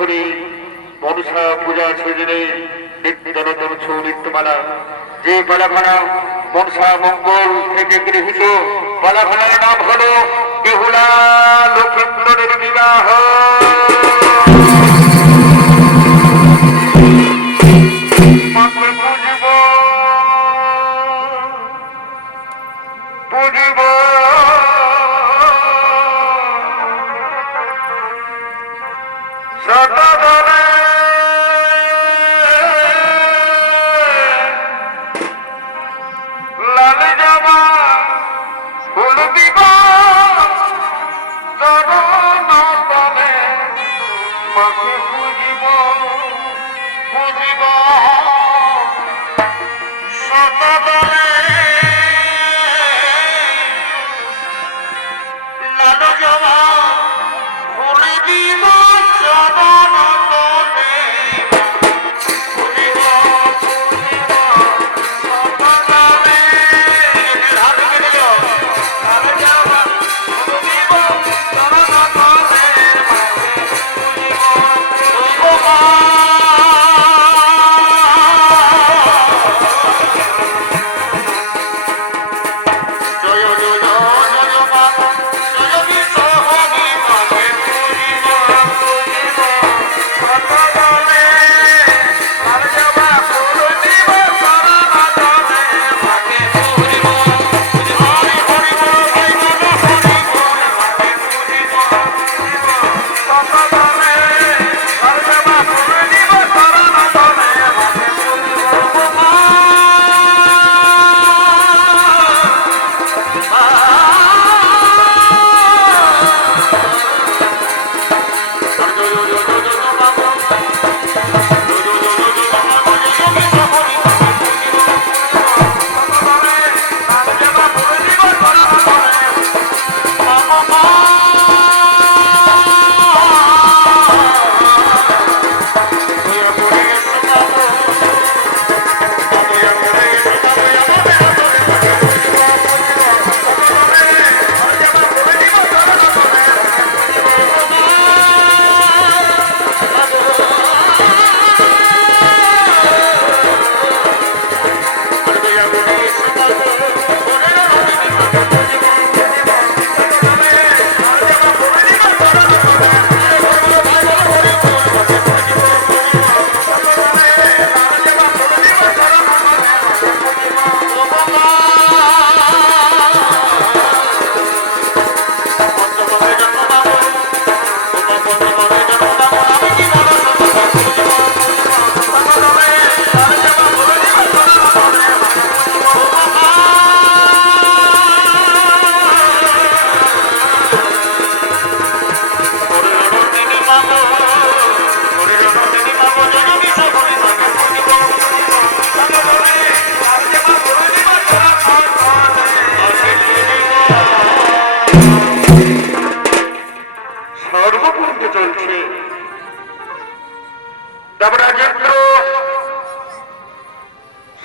বছরই মনসা পূজা সেদিনে নিত্য নতুন সৌনিত্যমালা, যে পালাখানা মনসা মঙ্গল থেকে গৃহীত পালাখানার নাম হলো বেহুলা লক্ষিন্দরের বিবাহ।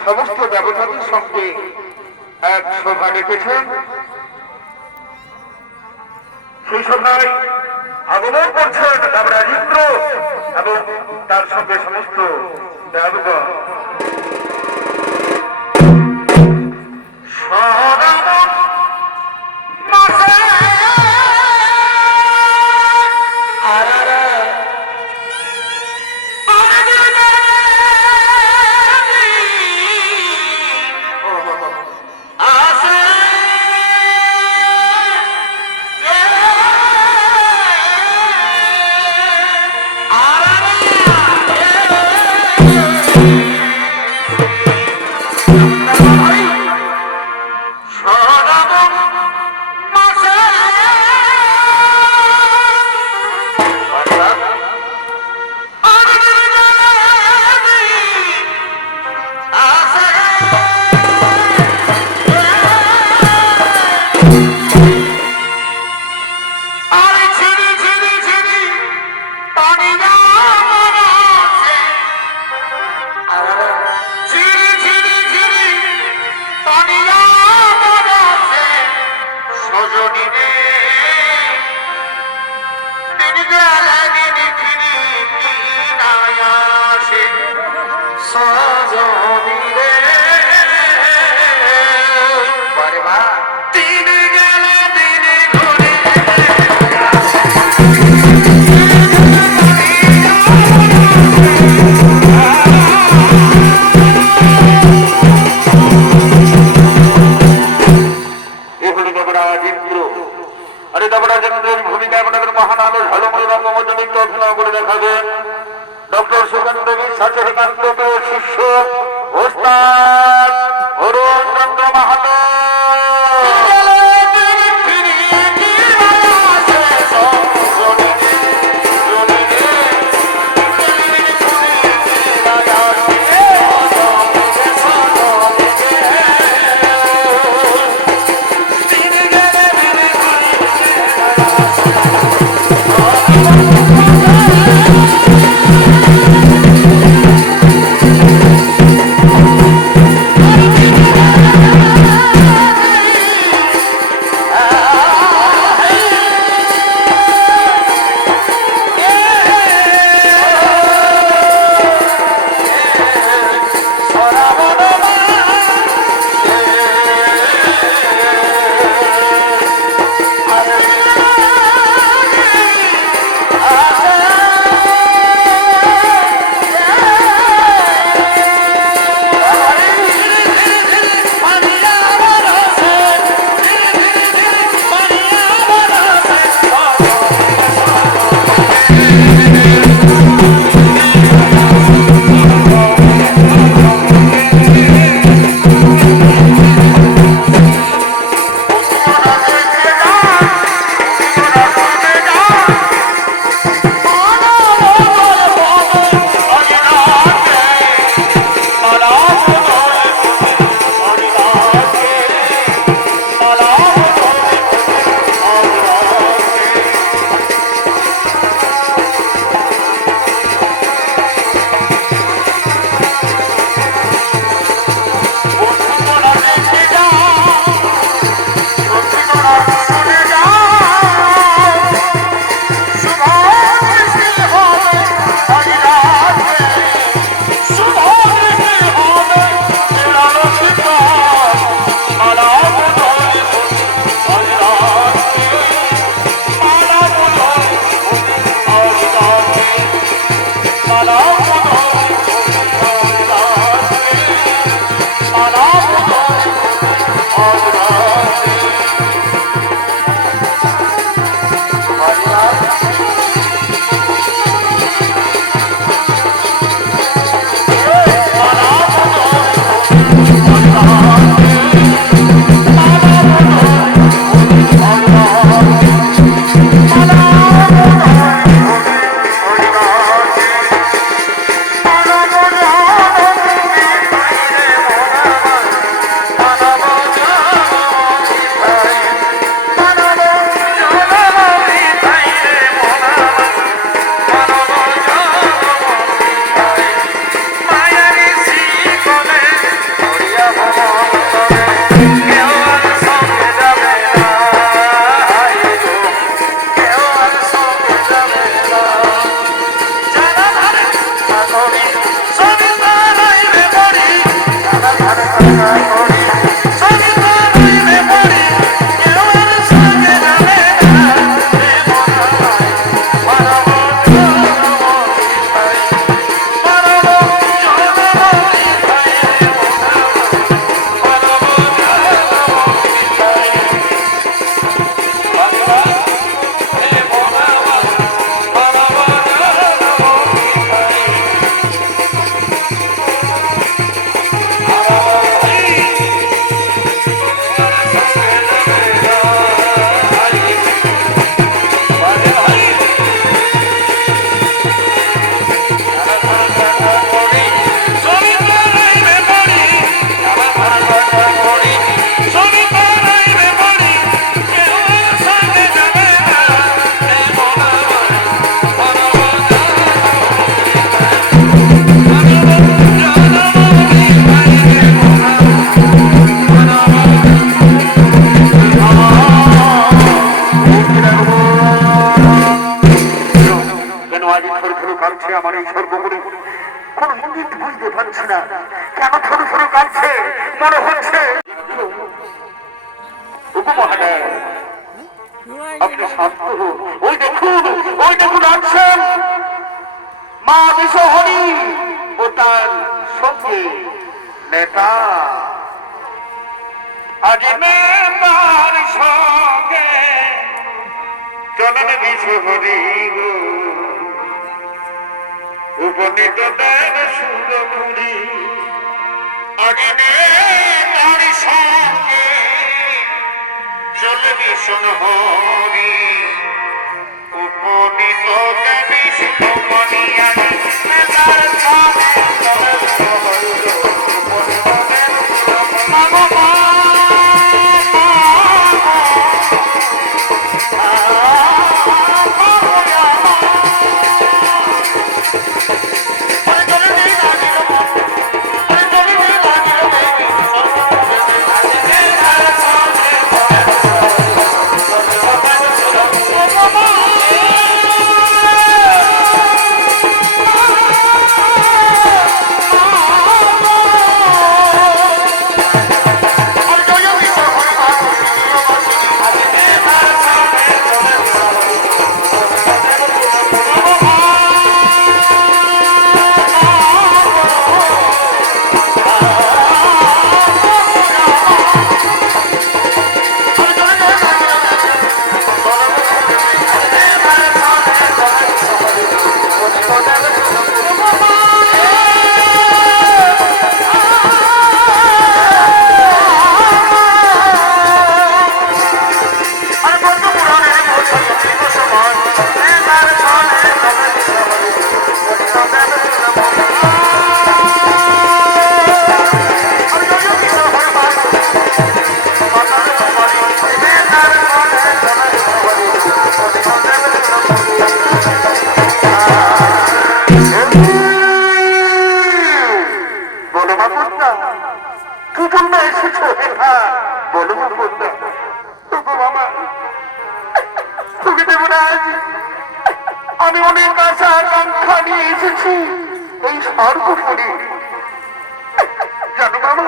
সমস্ত দেবতাদের সঙ্গে এক সভা ডেকেছেন। সেই সভায় আগমন করছেন দেবরাজ ইন্দ্র এবং তার সঙ্গে সমস্ত দেবগণ। দেখাবেন ডক্টর সুকান্ত বিশ্বাসের কান্তপ্রিয় শিষ্য ওস্তাদ অরুণ চন্দ্র মাহাতো। আপনি শান্ত হন। ওই দেখুন আছেন মা বিশ্বহরি ও তার সঙ্গে নেতা। আজ নেতার সঙ্গে চলেন বিশ্বহরি গো, উপনীত দেন সুরমুনি আগে নারী সঙ্গে চলবি শোনহরি উপনীত দেবী সুরমণি আগে তার সামনে আমি অনেক আশা আকাঙ্ক্ষা নিয়ে এসেছি এই সর্বোপরি জানো বাবা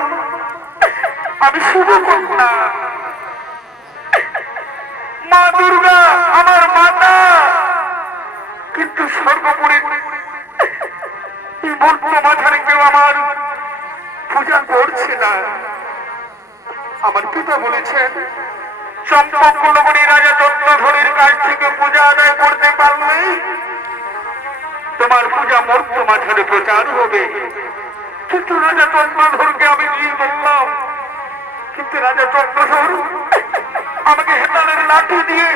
আমি শুভ কন্যা মা দুর্গা আমার মাতা কিন্তু সর্বোপরি এই বর্তমান মাঝারে কেউ আমার পূজা করছে না আমার পিতা বলেছেন চম্পক নগরী রাজা চন্দ্রধরের কাছ থেকে পূজা আদায় করতে পারলে তোমার পূজা মর্ত মাঝারে প্রচার হবে কিন্তু রাজা চন্দ্রধরকে আমি কি বললাম কিন্তু রাজা চন্দ্রধর আমাকে হেতালের লাঠি দিয়ে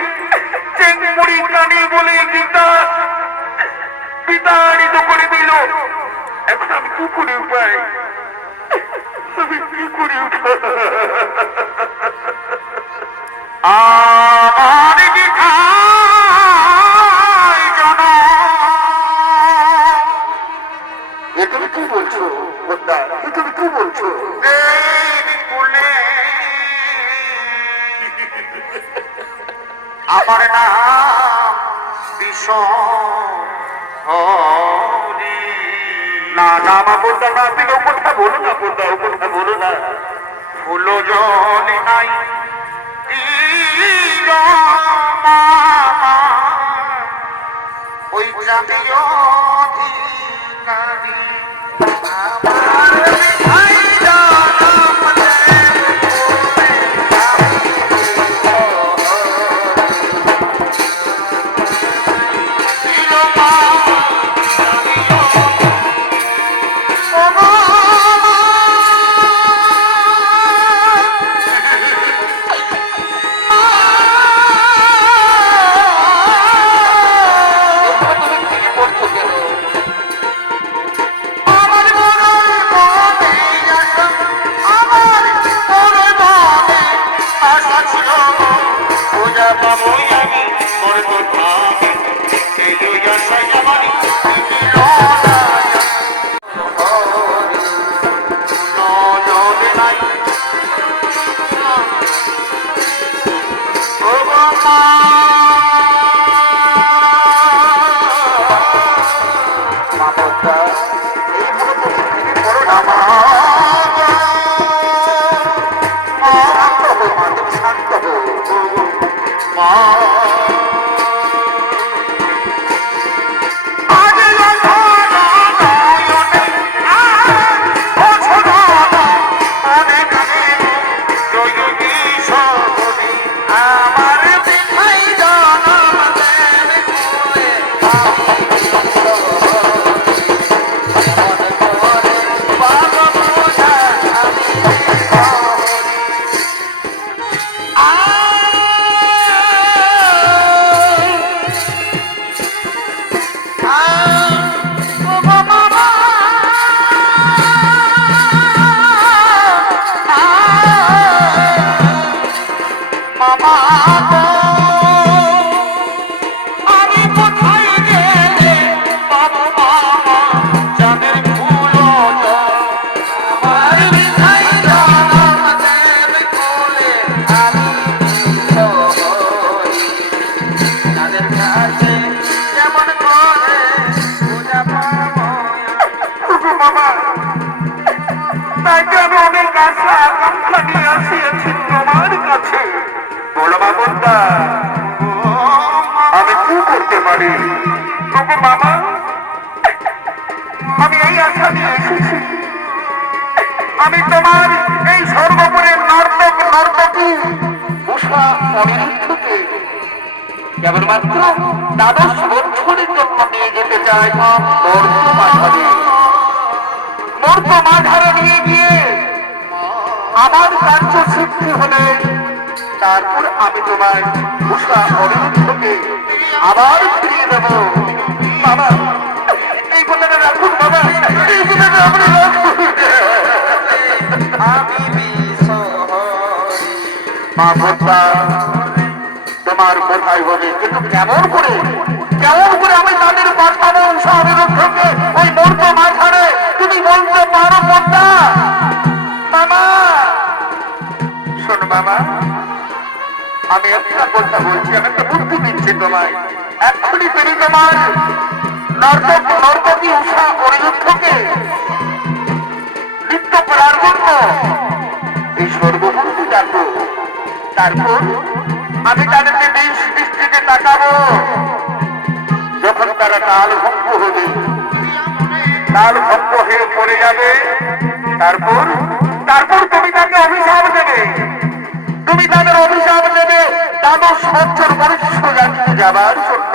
চেংমুড়ি কানি বলে গীতা বিতাড়িত করে দিল এখন আমি কি করে উপায় আমি কি করে উপায় আমার বিখাই জন এ তুমি কি বলছো বদ্দা এ তুমি কি বলছো আমার নাম বিশ্বহরি না না আমার বদ্দা না তুমি ও কথা বলো না বদ্দা ও কথা বলো না ফুল জলে নাই ওই জাতীয় অধিকারী ওগো বাবা, তাই তো আমি অনেক আশা আকাঙ্ক্ষা নিয়ে আসিয়াছি তোমার কাছে। বলো মা বলতা, আমি কি করতে পারি? ওগো বাবা, আমি এই আশা নিয়ে এসেছি, আমি তোমার এই সর্বোপরি নর্তক নর্তকী উষা অনিরুদ্ধকে কেবলমাত্র দ্বাদশ বছরের জন্য নিয়ে যেতে চাই মর্ত মাঝারে। মর্ত মাঝারে নিয়ে গিয়ে আমার কার্য সিদ্ধি হলে তারপর আমি তোমার উষা অনিরুদ্ধকে আবার ফিরিয়ে দেব। বাবা, এই কথাটা রাখুন বাবা, এই কথাটা আপনি রাখুন। মা ভোক্তা, তোমার কোথায় হবে, কিন্তু কেমন করে আমি তাদের পাঠাবো উষা অনিরুদ্ধকে ওই মর্ত মাঝারে? তুমি বলতে পারো ভোক্তা? মামা শোনো মামা, আমি একটা কথা বলছি, আমি একটা বুদ্ধি দিচ্ছি তোমায়। এক্ষুনি তুমি তোমার নর্তকী উষা অনিরুদ্ধকে নৃত্য করার জন্য এই সর্বমূর্তি ডাকো। তারপর আমি তাদেরকে নিজ দৃষ্টিতে তাকাবো। যখন তারা তাল ভঙ্গ হবে, তার ভঙ্গ হয়ে পড়ে যাবে, তারপর তুমি তাকে অভিশাপ দেবে। তুমি তাদের অভিশাপ দেবে দ্বাদশ বছর মনুষ্য জাতিতে যাবার জন্য।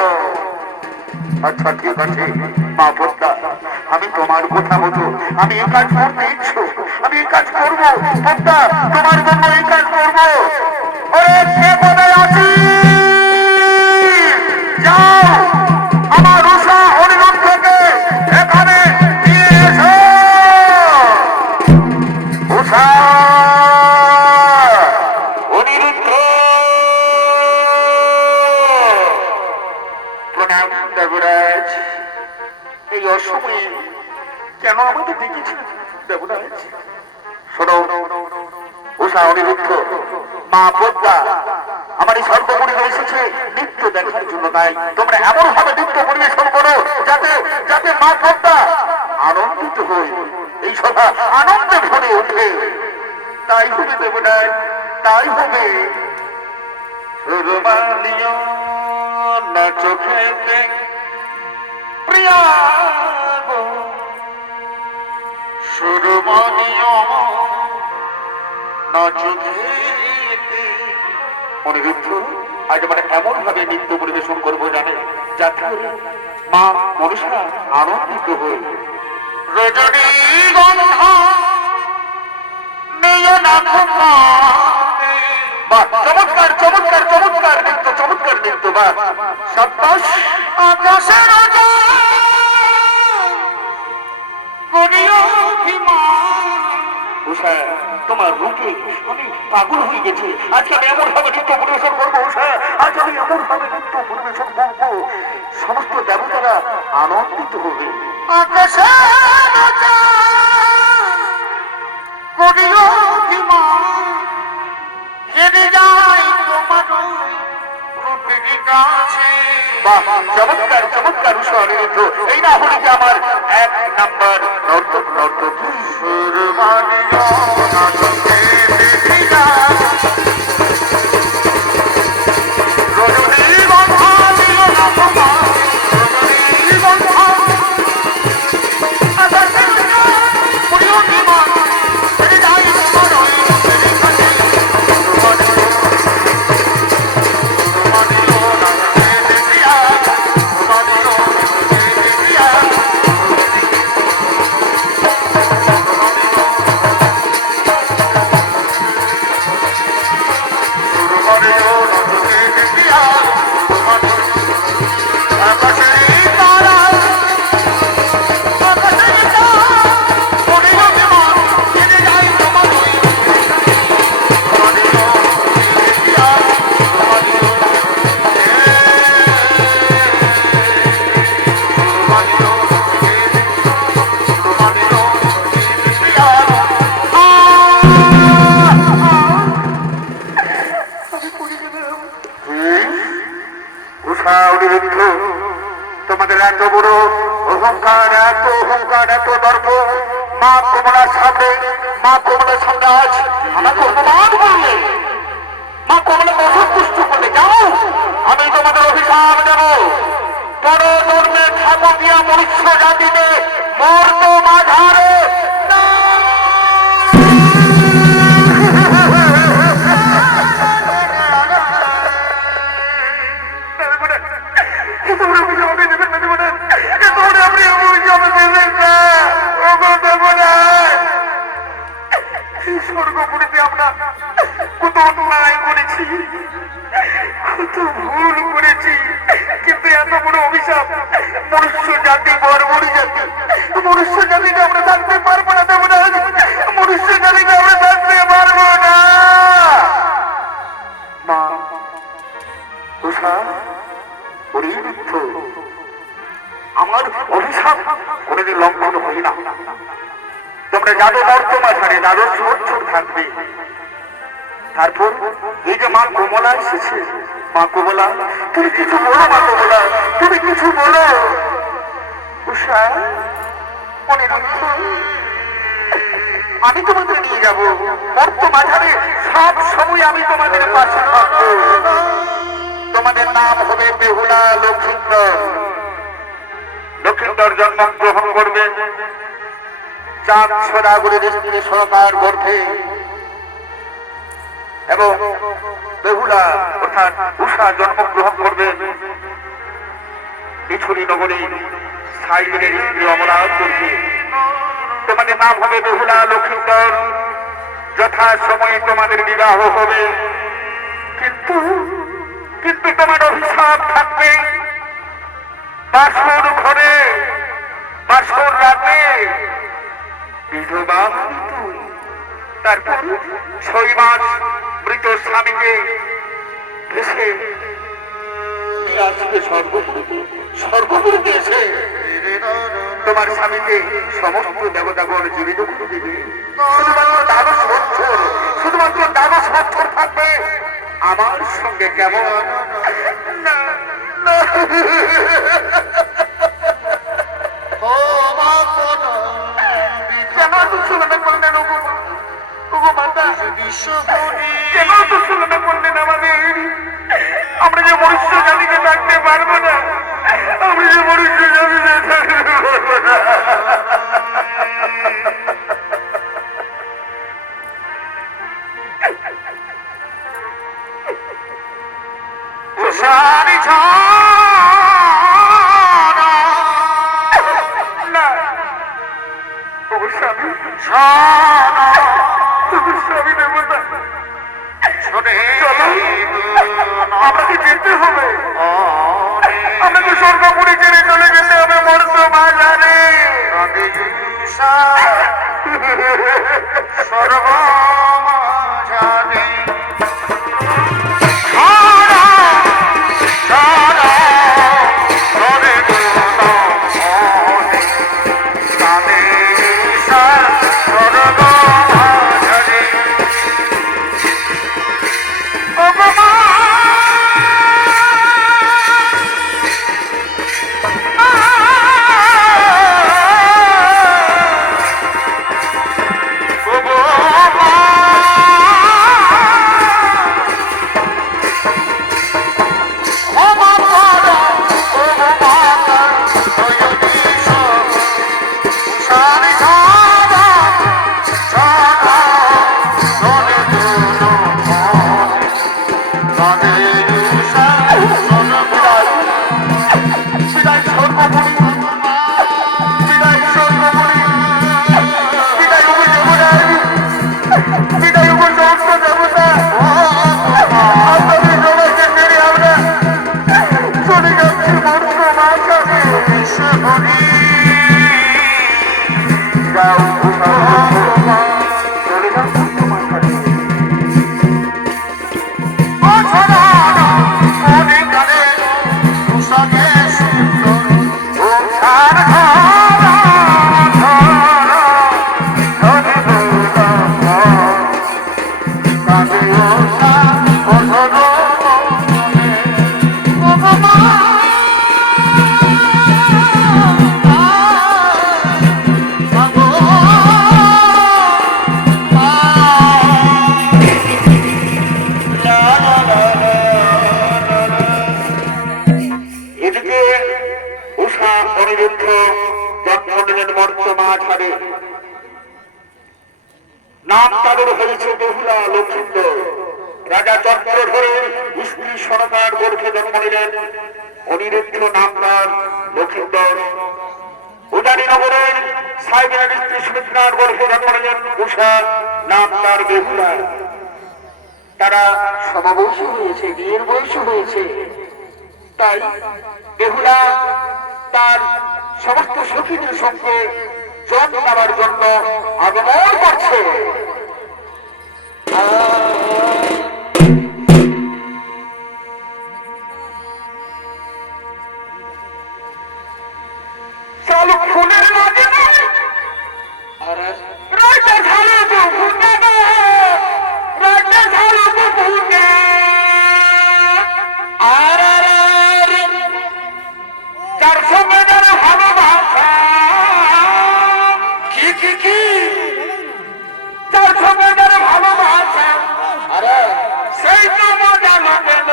আচ্ছা ঠিক আছে মা ভোক্তা, আমি তোমার কথা মতো আমি এই কাজ করতে ইচ্ছুক, আমি এই কাজ করবো ভোক্তা, তোমার জন্য এই কাজ করবো। ওরে কে পদে আছি, যাও আমার উষা অনিরুদ্ধকে এখানে নিয়ে এসো। উষা অনিরুদ্ধ, প্রণাম দেবরাজ। এই অসময়ে কেন আমাকে ডেকেছেন দেবরাজ? শোনো উষা অনিরুদ্ধ, মা পদ্মা আমার এই সর্বপরিবার এসেছে নৃত্য দেখার জন্য। তাই তোমরা এমন ভাবে নৃত্য পরিবেশন করো যাতে মা পদ্মা আনন্দিত হই, এই সভা আনন্দে ভরে ওঠে। তাই হবে দেবরাজ, তাই হবে। রুমালিও না চোখেতে প্রিয়া গো, সুরমানিও না চোখেতে। অনিরুদ্ধ, আজ আমরা এমন ভাবে নৃত্য পরিবেশন করবো জানে যাতে করে মা মনসা আনন্দিত হই। রজনীগন্ধা নিয় না খোপাতে। বাহ, চমৎকার চমৎকার চমৎকার নৃত্য, চমৎকার নৃত্য। বাহ, সাব্বাস। আকাশের উষা, তোমার রূপে আমি পাগল হয়ে গেছি। আজকে আমি এমন ভাবে নৃত্য পরিবেশন করবো উষা, আজ আমি এমন ভাবে নৃত্য পরিবেশন করবো সমস্ত দেবতারা আনন্দিত হবে। বাহ, চমৎকার চমৎকার উষা অনিরুদ্ধ। এই না হলে যে আমার এক নাম্বার নর্তক নর্তকী। অহংকার, এত দর্প মা কমলার সামনে আজ আমাকে অপমান করলে, মা কমলাকে অসন্তুষ্ট করলে। যাও, আমি তোমাদের অভিশাপ দেব, পরজন্মে ঠাকুর দিয়া মনুষ্য জাতিতে মর্ত মাঝারে স্বর্গপুরীতে আমরা কত অন্যায় করেছি, কত ভুল করেছি, কিন্তু এত বড় অভিশাপ মনুষ্য জাতি, বর্বরী জাতি, মনুষ্য জাতিকে আমরা থাকতে পারবো না। দেবরাজ, মনুষ্য জাতিকে আমরা থাকতে পারবো না। মা উষা, আমার অভিশাপ কোনদিন লঙ্ঘন হই না। তোমরা যাদব বর্তমান ছাড়ে যাদব ছোট থাকবে। তারপর এই যে মা কমলা এসেছে, মা কমলা তুমি কিছু বলো, মা কমলা তুমি কিছু বলো। উষা, অনিরুদ্ধ, আমি তোমাদের নিয়ে যাবো মর্ত মাঝারে, সব সময় আমি তোমাদের পাশে থাকবো। তোমাদের নাম হবে বেহুলা লক্ষিন্দর। লক্ষিন্দর জন্মগ্রহণ করবে চাঁদ সদাগরের স্ত্রী সরকার গর্ভে, এবং বেহুলা অর্থাৎ উষা জন্মগ্রহণ করবে বিছুরি নগরী সাইলের স্ত্রী অমরার গর্ভে। তোমাদের নাম হবে বেহুলা লক্ষিন্দর। যথা সময়ে তোমাদের বিবাহ হবে, কিন্তু কিন্তু তোমার অভিশাপ থাকবে বাসর ঘরে, বাসর রাতে বিধবা মৃত্যু। তারপর 6 মাস মৃত স্বামীকে ভেসে নিয়ে আসবে স্বর্গপুরীতে এসে তোমার স্বামীকে সমস্ত দেবতাগণ জীবিত করে দেবে। শুধুমাত্র দ্বাদশ বছর থাকবে আমার সঙ্গে। কেমন না, আমরা যে মনুষ্য জাতিকে থাকতে পারবো না, আমরা যে মনুষ্য জাতিতে থাকতে পারবো না। আমাকে যেতে হবে, আমাকে স্বর্গপুরী ছেড়ে চলে যেতে হবে মর্ত মাঝারে। স্বর্গ মাঝারে মাঠ হারে নাম তাদের হয়েছে বেহুলা লক্ষিন্দর। রাজা চক্রধরের স্ত্রী সরকার গর্ভে জন্ম নিলেন, অনিরুদ্ধ নাম তার লক্ষিন্দর। উদানীনগরের সাহেবের স্ত্রী সুমিত্রার গর্ভে জন্ম নিলেন উষা, নাম তার বেহুলা। তারা সমবয়সী হয়েছে, বিয়ের বয়সী হয়েছে, তাই বেহুলা তার সমস্ত সখীদের সঙ্গে জল নেওয়ার জন্য আগমন করছে। চালু ফুলের মাঝে রাজা ঝালু ফুটে রাজা ঝালু ফুটে আর যার সঙ্গে যারা ভালোবাসা কি যার সঙ্গে যারা ভালোবাসা আরে সেই তো মজা পেল।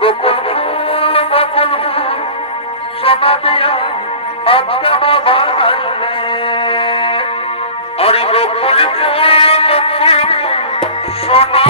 বকুল ফুল সোনা দিয়া আত্মা বানাইলে আরে বকুল ফুল সোনা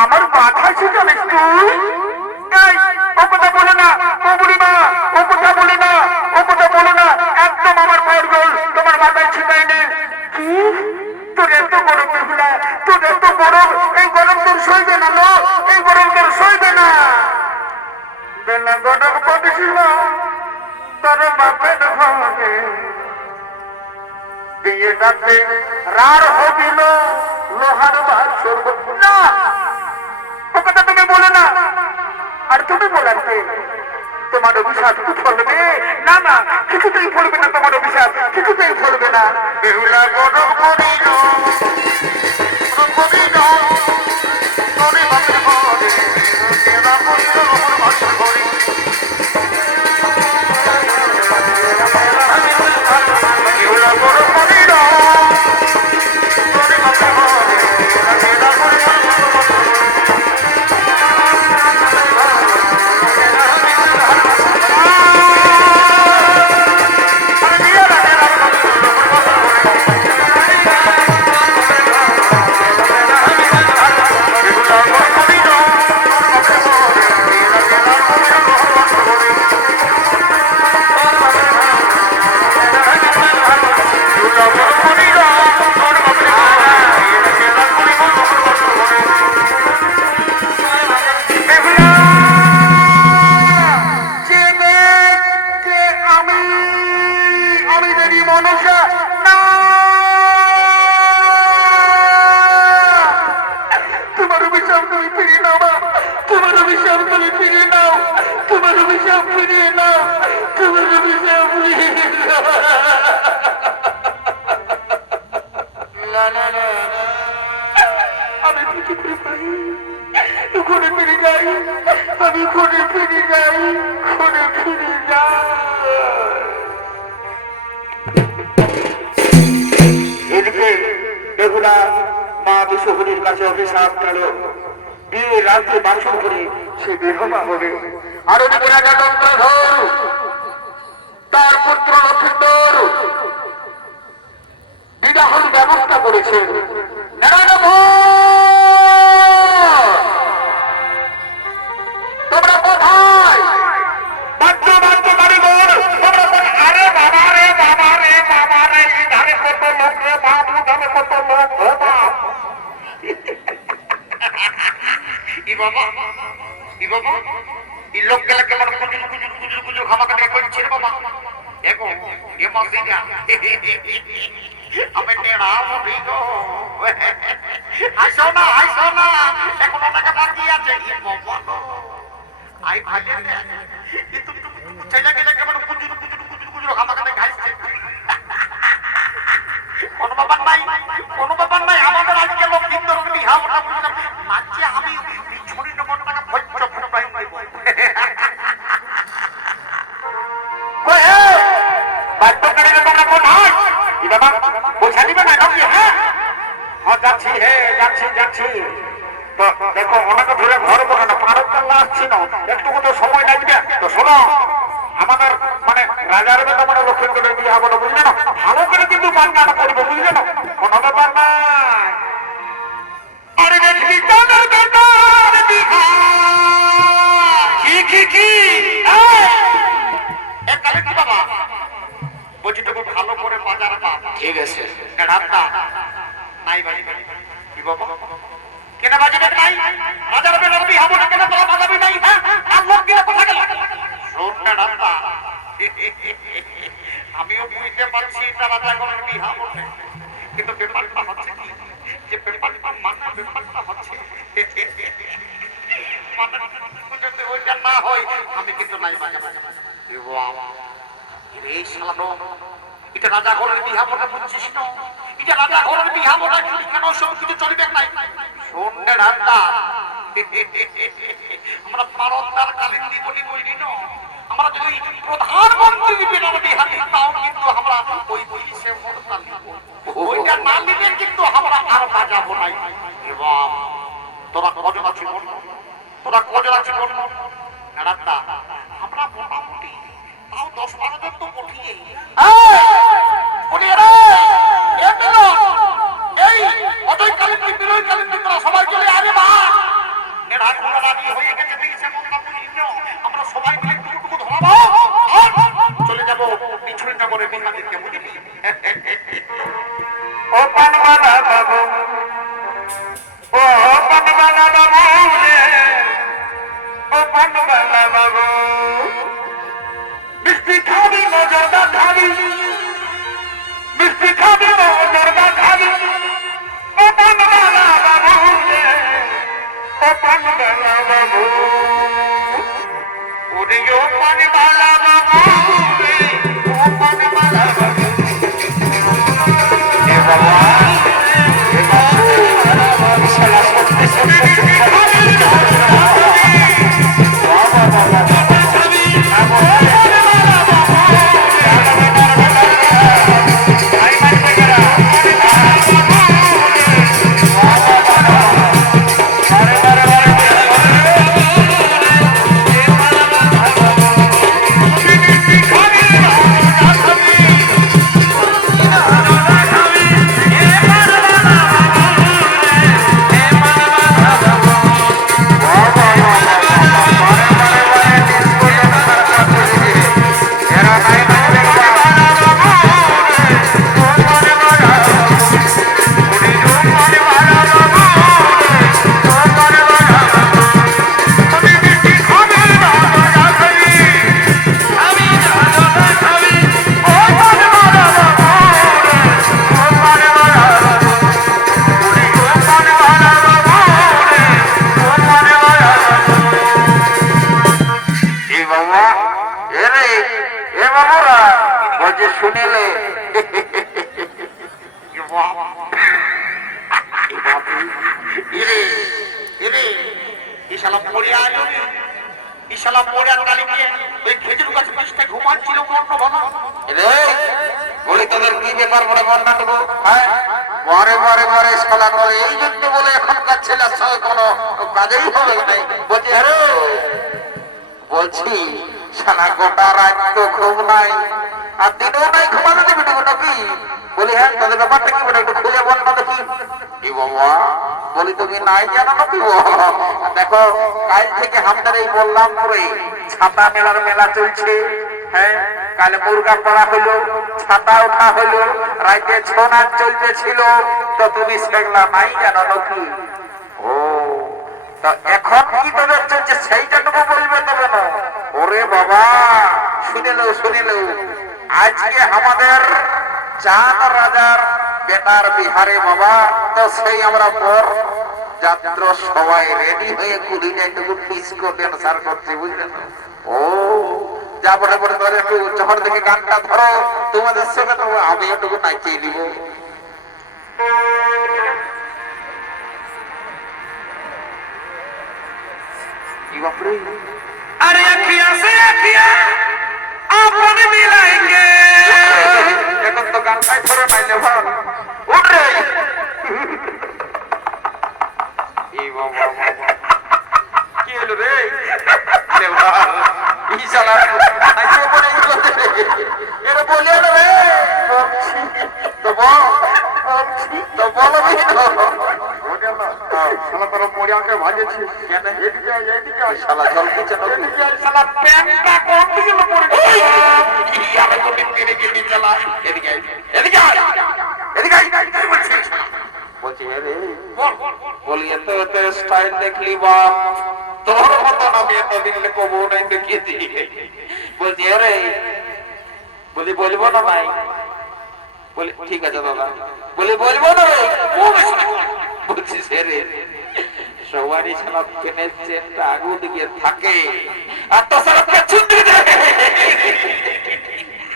আমার মাথা শিখাবে তুই? এই, ও কথা বলে না, ও বুড়িমা, ও কথা বলে না, ও কথা বলে না, একদম আমার পায়ের গোল তোমার মাথায় ছিটাইনি। কি? তোর এত বড় বেহুলা, তোর এত বড়, এই গরম তোর সইবে না, লো, এই গরম তোর সইবে না। বেলা গরম পড়েছিল তোর বাপের ঘরে, বিয়ে রাতে রার হবিল লোহার বাসর। না, ও কথা তুমি বলে না। আর তুমি বলার কে? তোমার অভিশাপ কি ফলবে? না না, কিছুতেই ফলবে না, তোমার অভিশাপ কিছুতেই ফলবে না। বেহুলা গরম করিল করিল তোর বাপের ঘরে, দেবা করিল লোহার বাসর ঘরে। বেহুলা গরম করিল তোর বাপের ঘরে, দেবা করিল লোহার বাসর ঘরে। আমি ঘুরে ফিরে যাই, ঘুরে ফিরে যাই। এদিকে বেহুলা মা বিশ্বহরির কাছে অভিশাপ দিল, বিয়ে রাত্রে বাসন করে সে বেহমা হবে। আর ওদিকে রাজা চন্দ্রধর তার পুত্র লক্ষ্মীন্দর বিবাহের ব্যবস্থা করেছেন। তোমরা কোথায়? বাদ্য বাদ্য কারিগর তোমরা কোথায়? আরে বাবা রে বাবা রে বাবা রে, ধারে কত লোক রে বাবু, ধারে কত লোক ও বাপ। ই বাবা, ই বাবা, ই লোক গেলে কেমন কুজুর কুজুর কুজুর কুজুর খামাখানি করছে রে বাবা। দেখো এ মাসিটা আমি নেড়াম ভিগো। আইসো না, আইসো না, এখন ওটাকে বাকি আছে। ই বাবা আই ভাইলে রে, ই তুমি চাইলা গেলে কেমন কুজুর কুজুর কুজুর কুজুর খামাখানি খাইছে। কোনো ব্যাপার নাই, কোনো ব্যাপার নাই, আমাদের আজকে লোক কিন্তু বিহা ওটা বুঝলাম নাচছে। আমি ছড়ি নম্বর টাকা ভজ্য ফুটাই নেব। যাচ্ছি, হে যাচ্ছি যাচ্ছি। তো দেখো অনেকে ধরে ঘর বলে না, পারক পাল্লা আসছি না, একটু কত সময় লাগবে। তো শোনো, আমাদের মানে রাজার বেটা মানে লক্ষ্মীন্দরের বিয়ে হবো, বুঝলে না? ভালো করে কিন্তু বাংলাটা করবো, বুঝলে না? কোনো ব্যাপার নাই। আরে দেখবি তোদের বেটার বিহা কি কি কি একালে কি বাবা বলছি, তুমি ভালো করে বাজার পা। ঠিক আছে রান্না নাই বাজি কি বাবা, কেন বাজাবে নাই? রাজার বেটার বিহা বলে কেন তোরা বাজাবি নাই? হ্যাঁ, আর লোক গেলে কোথা গেল? শোন না রান্না, আমিও বুঝতে পারছি এটা রাজা ঘরের বিহা বলে, কিন্তু ব্যাপারটা হচ্ছে কি, যে ব্যাপারটা মানা ব্যাপারটা হচ্ছে যদি ওইটা না হয় আমি কিন্তু নাই বাজাবো। এই শালা এটা রাজা ঘরের বিহা বলে বুঝছিস না? এটা রাজা ঘরের বিহা বলে কেন সব কিছু চলবে নাই? শোন না রান্না, আমরা পারদার কালিন্দি বলি বলি না, আমরা যদি প্রধানমন্ত্রী বেনার বিহা তাও কিন্তু আমরা ওই বইসে মরতাল নিব, ওইটা না নিলে কিন্তু আমরা আর বাজাবো নাই। এবং তোরা কজন আছিস বল, তোরা কজন আছিস বল রান্না? আমরা মোটামুটি তাও 10-12 জন তো উঠিয়ে এই অজয় কালিন্দি বিনয় কালিন্দি তোরা সবাই চলে আরে বা পানবালা বাবু ওরে ও পানবালা বাবু রে ও পানবালা বাবু এ বাবা শালা সত্যি সত্যি শুনিলে ঘুমাচ্ছিল তোদের কি ব্যাপার বলে বর্ণনা দেবো হ্যাঁ বারে বারে বারে শালা করে এই জন্য বলে এখনকার ছেলের সঙ্গে কোনো কাজেই হবে নাই বলছি আরে বলছি শালা গোটা রাত তো ঘুম নাই আর দিনও নাই ঘুমানো দেবে নাকি বলি হ্যাঁ তোদের ব্যাপারটা কি বলে একটু খুলে বল না দেখি কি বাবা বলি তুমি নাই জানো নাকি দেখো কাল থেকে আমাদের এই বললাম করে ছাতা মেলার মেলা চলছে হ্যাঁ কালে মুরগা পড়া হইলো ছাতা ওঠা হইলো রাইতে ছৌ নাচ চলতেছিল তো তুমি সেগুলা নাই জানো নাকি ও তা এখন কি তোদের চলছে সেইটাটুকু বলবে তবে না ওরে বাবা শুনিল আজকে আমাদের চাঁদ রাজার বেটার বিহারে বাবা তো সেই আমরা পর যাত্রা সবাই রেডি হয়ে কুড়িটা একটু ডিস্কো ড্যান্সার করছে বুঝলেন ও যা বলে বলে ধরে একটু যখন দেখে গানটা ধরো তোমাদের সঙ্গে তো আমি একটু নাচিয়ে দিব अरे अखियां से अखियां अपन मिलाएंगे এখন তো গানটাই ধরে নাইলে ভালো উঠ রে এই বাবা কি হলো রে দেবা এই শালা আইছে বলে এই করতে এরা বলে রে তো বলবি না শালা তোর মোড়িয়াকে ভাজেছি কেন এদিকে শালা জল পিছে নকি শালা প্যান্টটা কোন দিকে পড়ে এই আমি তো তেরে গিয়ে চলা এদিকে বলছি রে বলি এত স্টাইল দেখলি বাপ তোর মতো আমি এত দিন কবো নাই দেখিয়েছি বলছি রে বলি বলবো না ভাই বলি ঠিক আছে দাদা বলি বলবো না রে বলছি রে সবারই ছাড়া পেনের চেনটা আগু দিকে থাকে আর তো সারা পেছন দিকে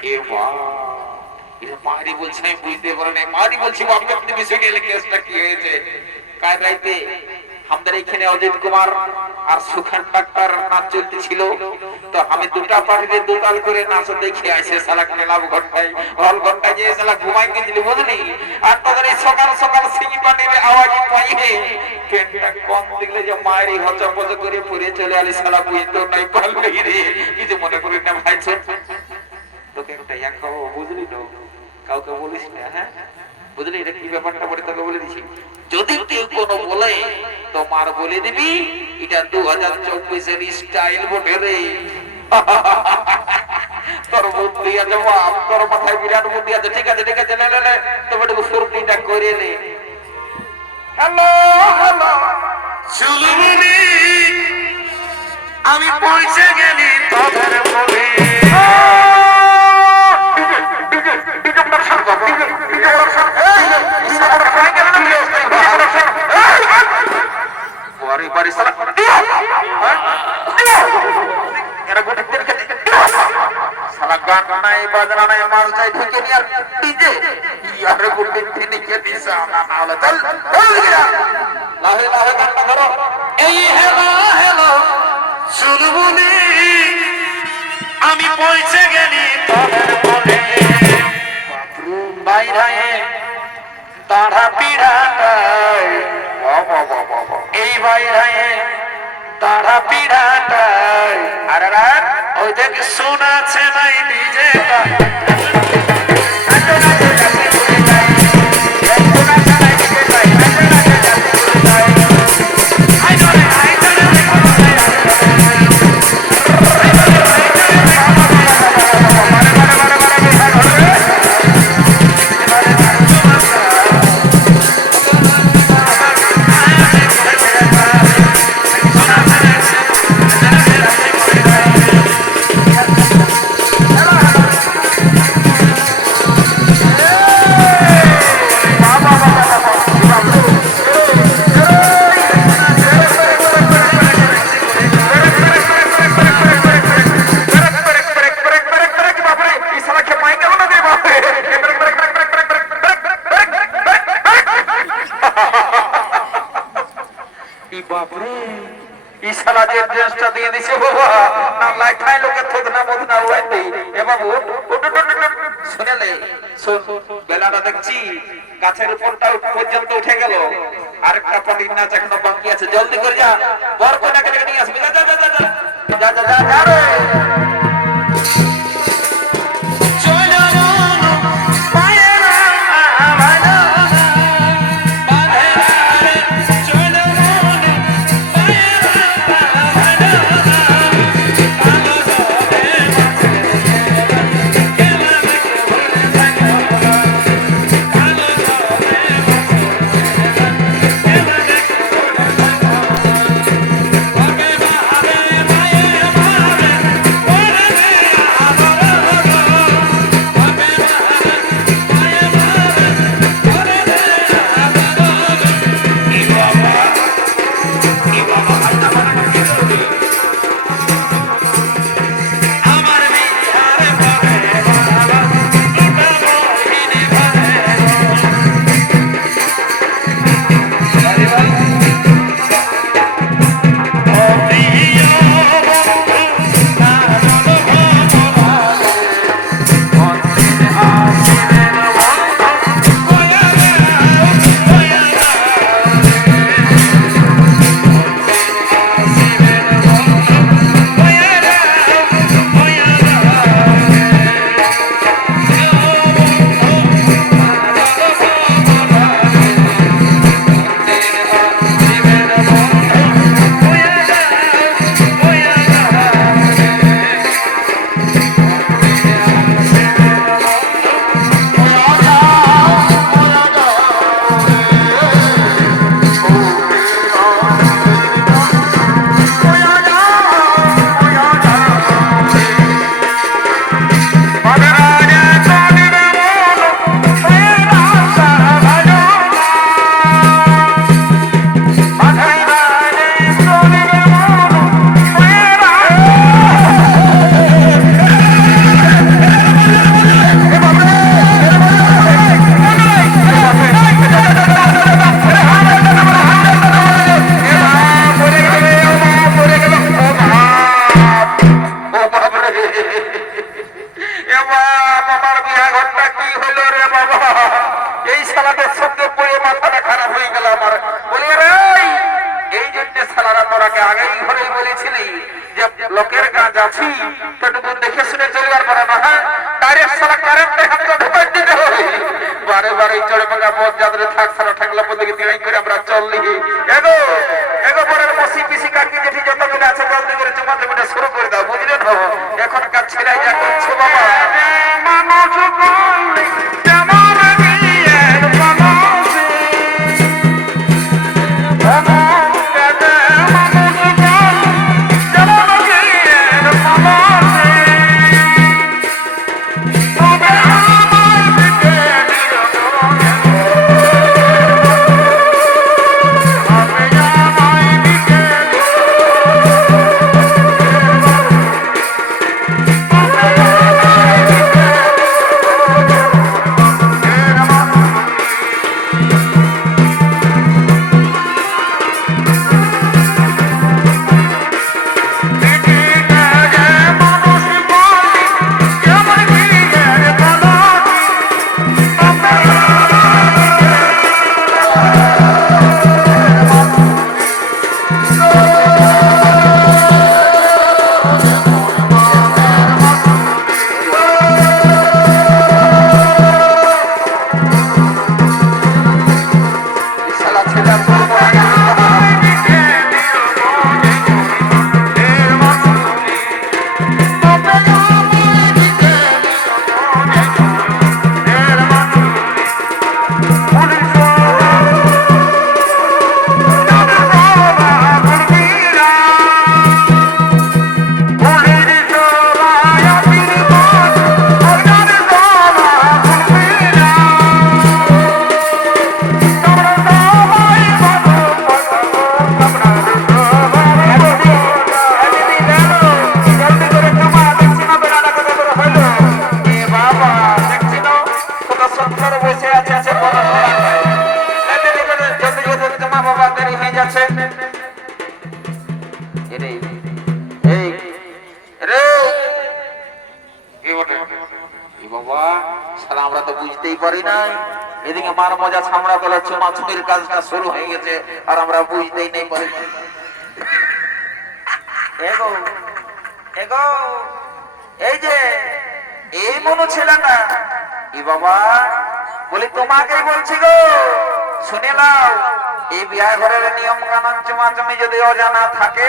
এ বাবা এটা মারি বলছে আমি বুঝতে পারি না মারি বলছি আপনি আপনি বিষয়টা কেসটা কি হয়েছে কাল রাতে আমাদের এখানে অজিত কুমার আর সুখান ডাক্তার নাচ চলতেছিল তো আমি দুটা পার্টিতে দুতাল করে নাচ দেখে আসে শালা ক্লাব ঘন্টায় হল ঘন্টায় যে শালা ঘুমাই গেছিল বুঝলি আর তোদের এই সকাল সকাল সিঙ্গি পার্টির আওয়াজ পাইয়ে পেটটা কম দেখলে যে মায়ের হচপচ করে পড়ে চলে আলি শালা বুঝতে নাই পারলি রে কিছু মনে করি না ভাই ছোট তোকে একটা ইয়া খাবো বুঝলি তো কাউকে বলিস না হ্যাঁ বুঝলি এটা কি ব্যাপারটা বলে তোকে বলে দিছি যদি কেউ কোনো বলে তোমার বলে দিবি এটা 2024 এর স্টাইল বটে রে তোর বুদ্ধি আছে বাপ তোর মাথায় বিরাট বুদ্ধি আছে ঠিক আছে লে তোমার একটু ফুর্তিটা করে নে হ্যালো চুলুনি আমি পৌঁছে গেলি তোদের বলে বাড়ি বাড়ি সালা এরা গোটে তেল খেতে সালা গান নাই বাজনা নাই মাল চাই ঢেকে নিয়ে আর ডিজে ইয়ার গোটে তিনি কে দিছে না না হলে চল চল গিয়া লাহে লাহে গানটা ধরো এই হেলো হেলো চুলবুলি আমি পৌঁছে গেলি তোদের বলে বাইরে দাঁড়া পিড়াটাই এই বাইরে দাঁড়া পিড়াটাই আরে রাত ওই দেখ শোনাছে নাই ডিজেটা বেলাটা দেখছি গাছের উপরটা পর্যন্ত উঠে গেল আরেকটা পাটির নাচ এখনো বাকি আছে জলদি করে যা বর কোনাকে নিয়ে আসবি যা যা যা যা যা যা যা যা রে লোকের কাজ আছি ততটুকু দেখে শুনে চলবার পারে না হ্যাঁ ডাইরেক্ট সালা কারেন্টে হাতটা ঢুকাই দিতে হবে বারে বারে চড়ে পাকা পথ যাদের থাক সারা ঠাকলা পথে দিকে করে আমরা চললি এগো এগো পরের মসি পিসি কাকি জেঠি যত মিলে আছে জলদি করে চুমা দেবিটা শুরু করে দাও বুঝলে তো এখন কাজ ছেড়াই যা করছে বাবা মানুষ বললি কেমন বিয়ের বানাসি রে এই রে এ বাবা শালা আমরা তো বুঝতেই পারি নাই এদিকে মার মজা ছামড়া গলা চুমাচুমির কাজটা শুরু হয়ে গেছে আর আমরা বুঝতেই নেই পারি এগো এগো এই যে এই মনো ছেলেটা এ বাবা বলি তোমাকেই বলছি গো শুনে নাও এই বিয়ে ঘরের নিয়ম কানুন চুমাচুমি যদি অজানা থাকে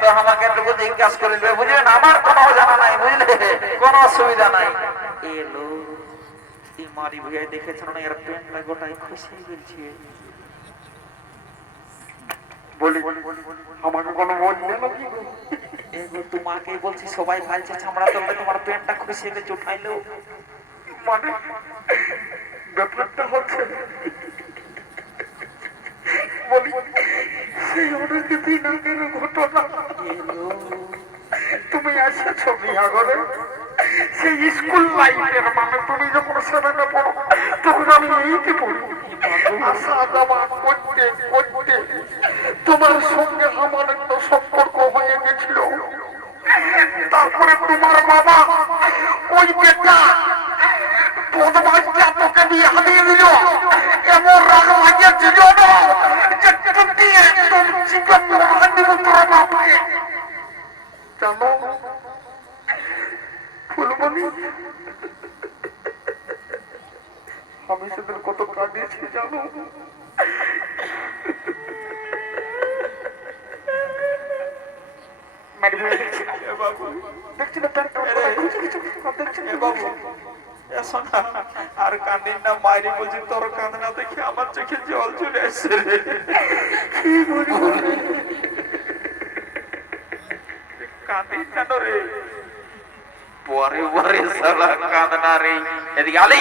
তো আমাকে একটু জিজ্ঞাসা করে দেবে বুঝলেন আমার কোনো অজানা নাই বুঝলে কোনো অসুবিধা নাই এলো এই মারি ভুয়ে দেখেছিল না এর প্যান্টটা গোটাই খুশি বলছি বলি আমাকে কোনো বললে নাকি এগো তোমাকেই বলছি সবাই ভালছে চামড়া তোলবে তোমার প্যান্টটা খুশি গেছে উঠাইলো মানে ব্যাপারটা হচ্ছে বলি সেই অনেক দিন আগের ঘটনা তুমি এসেছো বিয়া করে সেই স্কুল লাইফের মানে তুমি যখন সেভেনে পড়ো তখন আমি এইটি পড়ি আসা যাওয়া করতে করতে তোমার সঙ্গে আমার একটা সম্পর্ক হয়ে গেছিল তারপরে তোমার বাবা ওই বেটা বদমাইশটা তোকে দিয়ে হারিয়ে দিল এমন রাগ লাগিয়েছিল না যে তুমি একদম চিকন মারা দিব তোর বাবাকে জানো ফুলমণি আমি সেদিন কত কাঁদিয়েছি জানো আর কান্দিন না মাইরি বলছি তোর কান্দনা দেখে আমার চোখে জল চলে আসছে কান্দিন কেন রে পরে পরে শালা কান্দনা রে এদিকে আলি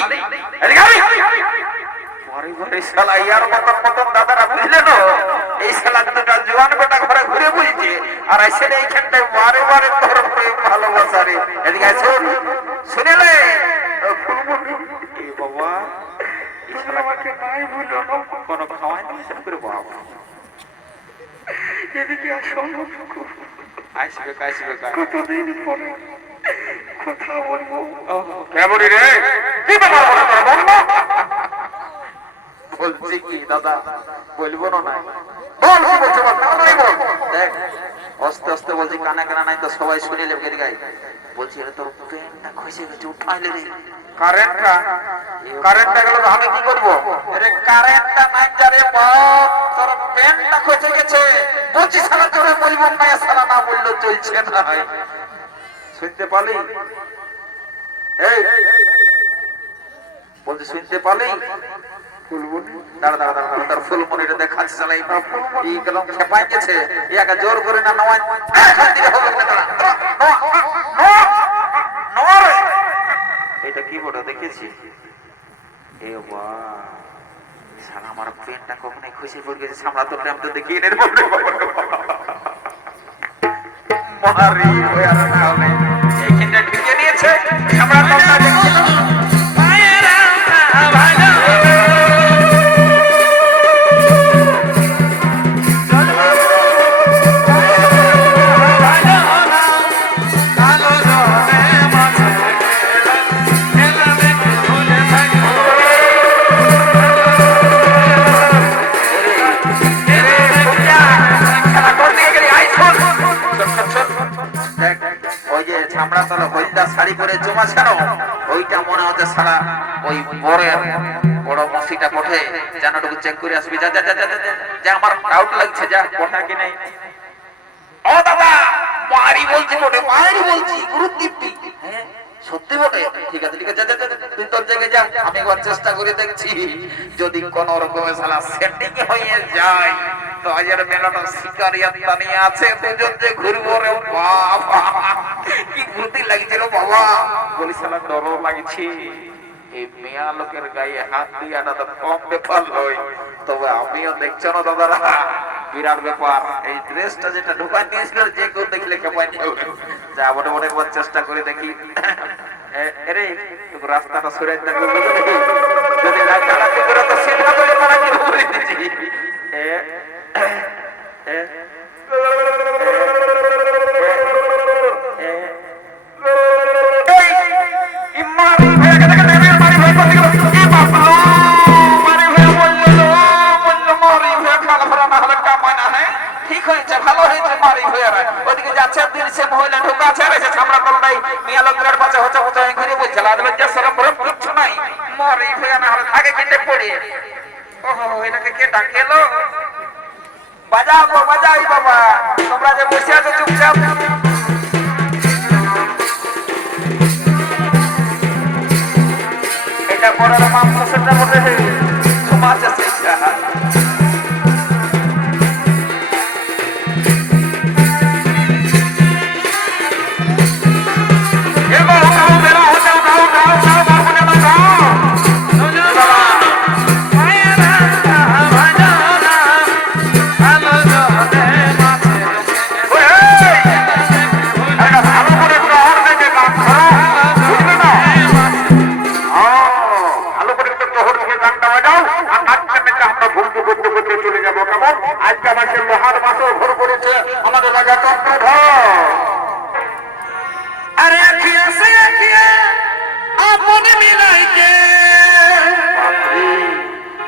এদিকে আলি পরে পরে শালা ইয়ার মতন মতন দাদারা বুঝলে তো এই শালা দুটা জোয়ান বেটা ঘরে ঘুরে বুঝছে আর এসে এইখানটায় বারে বারে তোর প্রেম ভালোবাসা রে এদিকে আসো শুনেলে বাবা আমাকে নাই বলো কোনো খাওয়াই না করে বাবা এদিকে আসো আসবে আসবে কতদিন পরে কথা বলবো কেমনই রে কি ব্যাপার বলছি কি দাদা বলবো না নাই বল কি বলছো তাড়াতাড়ি বল দেখ আস্তে আস্তে বলছি কানে কানে নাই তো সবাই শুনে নেবে এদিকে বলছি রে তোর প্যান্টটা খসে গেছে উঠাইলে রে কারেন্টটা গেল তো আমি কি করবো আরে কারেন্টটা নাই যারে বাপ তোর প্যান্টটা খসে গেছে বলছি শালা তোরে বলবো না শালা না বললো চলছে না শুনতে পালি এই বলছি শুনতে পালি দাঁড়া দাঁড়া দাঁড়া দাঁড়া তোর ফুলমনিটা দেখাচ্ছে শালা এই কলম খেপাই গেছে ইয়াকে জোর করে না নয় এটা কি বড় দেখেছি এ বাহ শালা আমার পেনটা কখনোই খুশি পড়ে গেছে সামলা তো টাইম তো দেখি এর বলতে মারি হয়ে আর না হলে এইখানটা ঢুকে নিয়েছে সামলা তো না দেখি পায়রা ভালো চামড়া তলা হলদা শাড়ি পরে জমা ছিল ওইটা মনে হচ্ছে সারা ওই বরের বড় মসিটা পঠে জানাটুকু চেক করে আসবি যা যা যা যা আমার ডাউট লাগছে যা পঠা কি নাই ও দাদা মারি বলছি বটে মারি বলছি গুরুদীপ্তি হ্যাঁ সত্যি বটে ঠিক আছে যা যা তুই তোর জায়গায় যা আমি একবার চেষ্টা করে দেখছি যদি কোন রকমের শালা সেটিং হয়ে যায় তো আজের মেলাটা শিকারিয়াত নিয়ে আছে দুজন যে ঘুরবো রে বাবা কি বুদ্ধি লাগছিল বাবা বলি শালা ডর লাগছে এই মেয়া লোকের গায়ে হাত দিয়াটা তো কম ব্যাপার নয় তবে আমিও দেখছো না দাদারা বিরাট ব্যাপার এই ড্রেসটা যেটা ঢুকাই নিয়েছিল যে কেউ দেখলে কেমন যা বটে বটে একবার চেষ্টা করে দেখি আরে তুই রাস্তাটা সরে যাবে যদি না চালাতে করে তো সিনেমা করে মারা কি বলে দিছি পাঁচের দিন সে মহিলা ঢোকা ছেড়ে সে ছামড়া তলটাই মিয়া লোকের পাশে হচ্ছে হচ্ছে ঘুরে বলছিল আদল যে সালাম বরফ কিচ্ছু নাই মরে হয়ে না হলে আগে কেটে পড়ে ওহো এটাকে কে ডাকেলো বাজাও গো বাজাই বাবা তোমরা যে বসে আছো চুপচাপ এটা পড়ার মাংস সেটা বলে সমাজ আছে আমাদের রাজা চন্দ্রধর अरे अखिया से अखिया आपने मिलाई के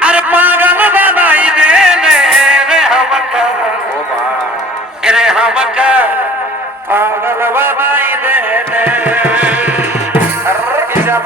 अरे पागल बनाई दे रे हमका रे हमका पागल बनाई दे अरे जब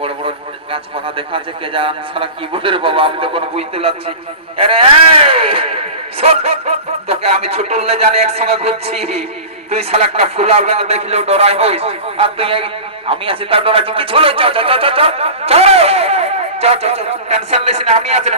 বড় বড় গাছপালা দেখা আছে কে জান সারা কি বলে রে বাবা আমি তো কোনো বুঝতে পারছি আরে তোকে আমি ছোটলে জানি একসঙ্গে ঘুরছি তুই শালা একটা ফুলা ব্যাঙ দেখলেও ডরাই হইস আর তুই আমি আছি তার ডরাচ্ছি কিছু হলো চ চ চ চ চ চ টেনশন লিস না আমি আছি